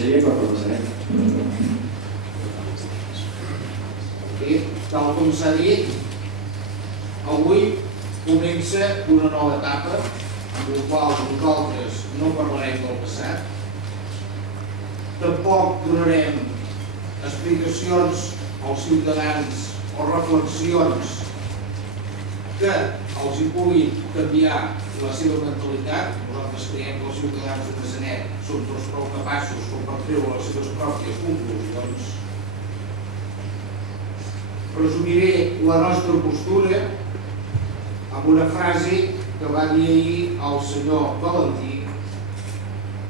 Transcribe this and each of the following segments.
seria per Massanet. Tal com s'ha dit, avui comença una nova etapa en la qual nosaltres no parlarem del passat, tampoc donarem explicacions als ciutadans o reflexions que els hi puguin canviar la seva mentalitat. Nosaltres creiem que els ciutadans de Massanet són tots prou capaços com per treure les seves pròpies conclusions. Resumiré la nostra postura amb una frase que va dir ahir el senyor Valentí,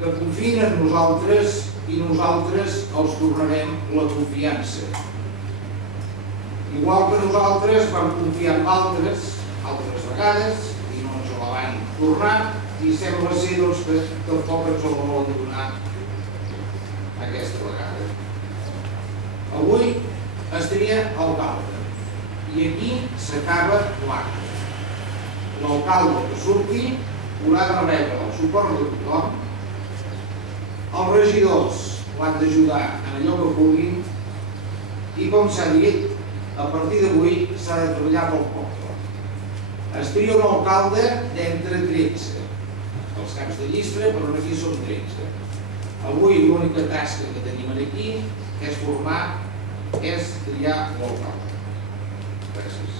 que confien en nosaltres i nosaltres els tornarem la confiança. Igual que nosaltres vam confiar en altres vegades i no ens la van tornar, i sembla ser que tampoc ens la volen donar aquesta vegada. Avui es tria alcalde i aquí s'acaba l'acte. L'alcalde que surti haurà de rebre el suport de tothom, els regidors l'han d'ajudar en allò que puguin i, com s'ha dit, a partir d'avui s'ha de treballar pel poble. Es tria un alcalde d'entre 13, els caps de llista, però aquí són 13. Avui l'única tasca que tenim aquí és triar l'alcalde. Gràcies.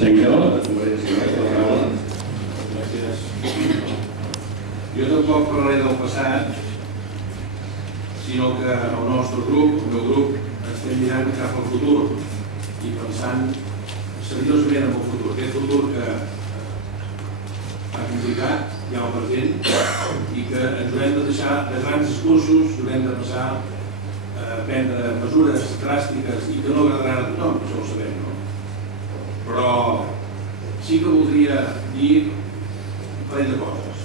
Senyor, jo tampoc parlaré del passat, sinó que el nostre grup, el meu grup, estem mirant cap al futur i pensant seriosament en el futur. Aquest futur que ha complicat ja el present i que ens haurem de deixar de grans discursos, haurem de passar a prendre mesures dràstiques i que no agradaran a tothom, això ho sabem, no? Però sí que voldria dir un parell de coses.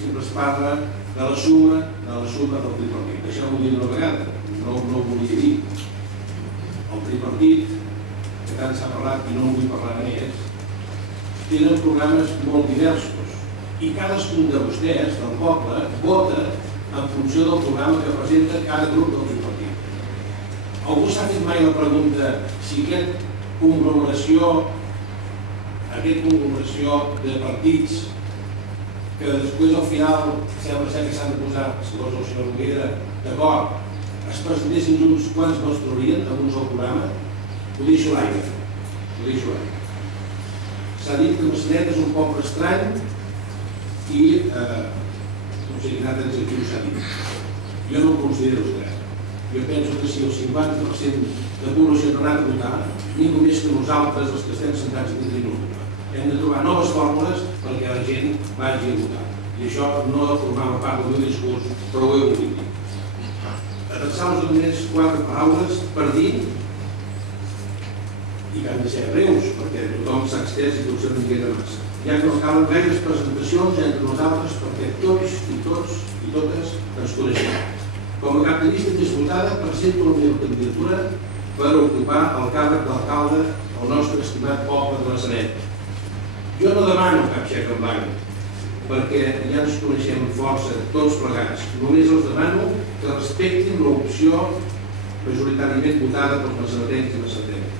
Sempre es parla de la suma del tripartit. Això ho vull dir una vegada, no ho volia dir. El tripartit, que tant s'ha parlat i no en vull parlar més, tenen programes molt diversos i cadascun de vostès, del poble, vota en funció del programa que presenta cada grup del tripartit. Algú s'ha fet mai la pregunta si aquesta conglomeració de partits que després al final sembla ser que s'han de posar, segons el senyor Noguera, d'acord, es presentessin junts quants vots trobarien amb un sol programa? Ho deixo a l'aire. S'ha dit que Massanet és un poble estrany i no sé quin altre adjectiu s'ha dit. Jo no ho considero estrany. Jo penso que si el 50% de població no ha anat a votar, ningú més que nosaltres, els que estem sentats aquí, no votar. Hem de trobar noves fórmules perquè la gent vagi a votar. I això no formava part del meu discurs, però ho he volgut dir. Adreçar-vos només 4 paraules per dir, i que han de ser breus, perquè tothom s'ha extès i potser no queda massa. Ja que no calen gaires presentacions entre nosaltres perquè tots i totes ens coneixem. Com a cap de llista disputada, presento la meva candidatura per ocupar el càrrec d'alcalde del nostre estimat poble de Massanet. Jo no demano cap xec en blanc, perquè ja ens coneixem força tots plegats. Només els demano que respectin l'opció majoritàriament votada pels massanetencs i massanetenques.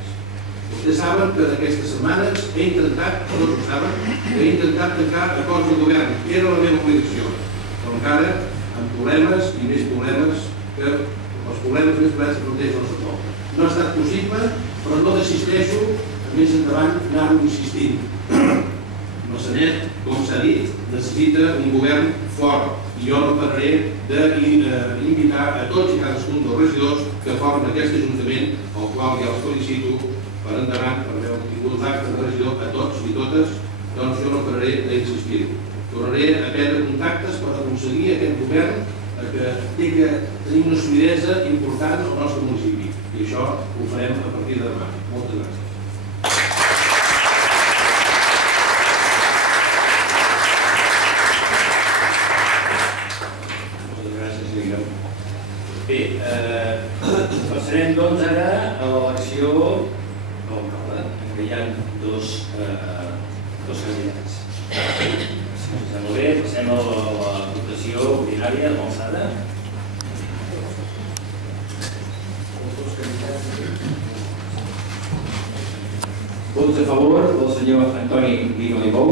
Vostès saben que d'aquestes setmanes he intentat, tots ho saben, he intentat tancar acords de govern, que era la meva obligació, però encara amb problemes i més problemes que els problemes més grans que no té el nostre poble. No ha estat possible, però no desisteixo, més endavant anar-ho insistint. Massanet, com s'ha dit, necessita un govern fort i jo no pararé d'invitar a tots i cadascun dels regidors que formen aquest ajuntament, al qual ja els felicito per endavant, per haver obtingut l'acte de regidor a tots i totes, doncs jo no pararé d'insistir. Tornaré a prendre contactes per aconseguir aquest govern que té que tenir una solidesa important al nostre municipi i això ho farem a partir de demà. Moltes gràcies. Bé, passarem doncs ara a l'elecció de l'alcalde. que hi ha dos candidats. Si us sembla bé, passem a la votació ordinària de l'alçada. Vots a favor del senyor Antoni Guino i Bou.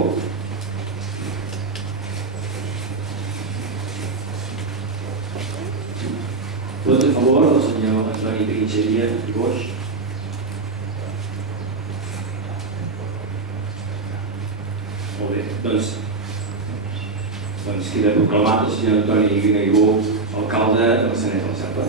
Vots a favor del senyor Antoni Trinxeria i Boix. Molt bé, doncs queda proclamat el senyor Antoni Guino i Bou alcalde de Maçanet de la Selva.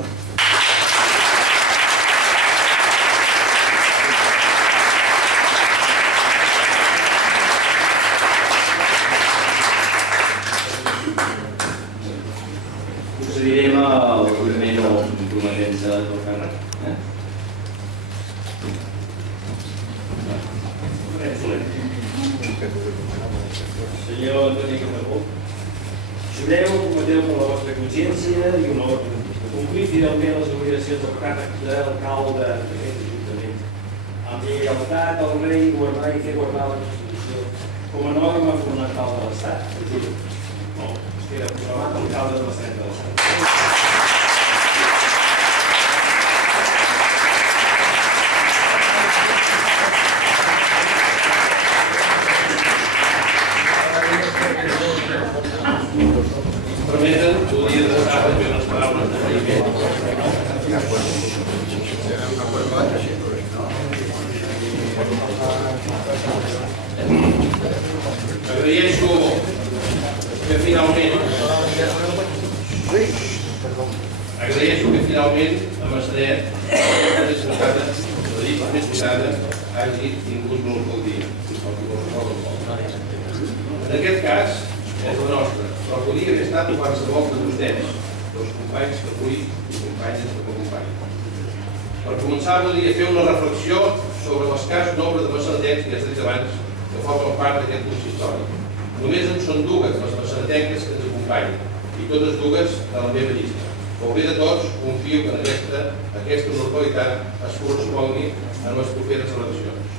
Procedirem al cobrament o comprometents del càrrec. Senyor Antoni Guino, jureu, commeteu per la vostra consciència i honor de complir fidelment les obligacions del càrrec d'alcalde d'aquest ajuntament, amb lleialtat al rei, governar i fer guardar la Constitució com a norma fonamental de l'Estat. Ho juro. No, es queda proclamat alcalde de Maçanet de la Selva. Permeten, volia deixar també unes paraules d'agraïment. Agraeixo que finalment a Maçanet la llista més votada hagi tingut l'alcaldia. En aquest cas és la nostra, però podria haver estat qualsevol de vostès, dels companys que avui i companyes que m'acompanyen. Per començar, volia fer una reflexió sobre l'escàs nombre de maçanetencs que ja s'ha dit abans que formen part d'aquest consistori. Només en són dues les maçanetenques que ens acompanyen, i totes dues de la meva llista. Pel bé de tots, confio que aquesta normalitat es correspongui en les properes eleccions.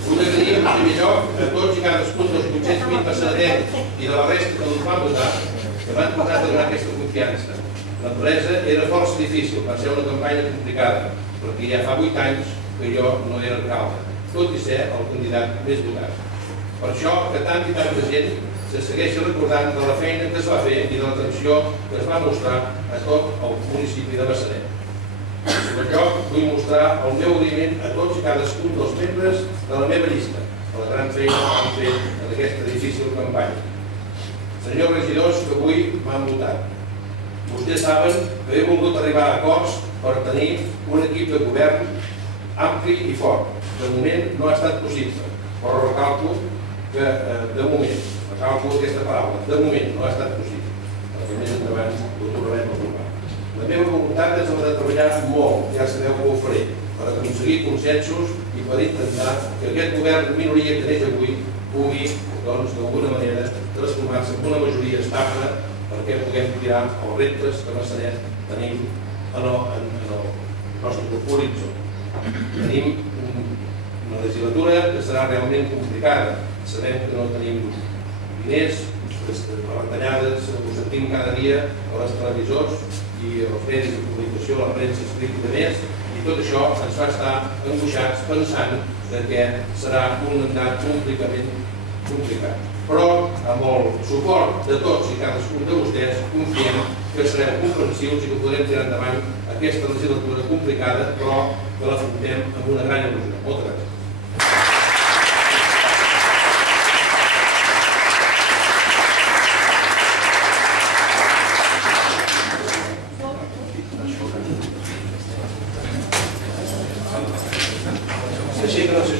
Vull agrair en primer lloc a tots i cadascun dels 820 maçanetencs i de la resta que ens van votar, que m'han tornat a donar aquesta confiança. La presa era força difícil, va ser una campanya complicada, perquè ja fa 8 anys que jo no era alcalde, tot i ser el candidat més votat. Per això que tanta i tanta gent se segueixi recordant de la feina que es va fer i de l'atenció que es va mostrar a tot el municipi de Maçanet. En segon lloc, vull mostrar el meu agraïment a tots i cadascun dels membres de la meva llista, per la gran feina que han fet en aquesta difícil campanya. Senyors regidors que avui m'han votat, vostès saben que he volgut arribar a acords per tenir un equip de govern ampli i fort. De moment no ha estat possible, però recalco que de moment, recalco aquesta paraula, de moment no ha estat possible, perquè més endavant ho tornarem a provar. La meva voluntat és la de treballar molt, ja sabeu que ho faré, per aconseguir consensos i per intentar que aquest govern de minoria que neix avui pugui, doncs, d'alguna manera, transformar-se en una majoria estable perquè puguem tirar els reptes que a Maçanet tenim en el nostre horitzó. Tenim una legislatura que serà realment complicada. Sabem que no tenim diners, les retallades ho sentim cada dia a les televisors i als medis de comunicació, a la premsa escrita i més, i tot això ens fa estar angoixats pensant que serà un mandat complicament complicat. Però amb el suport de tots i cadascun de vostès confiem que serem comprensius i que podrem tirar endavant aquesta legislatura complicada, però que l'afrontem amb una gran il·lusió. Moltes gràcies. Així que no sé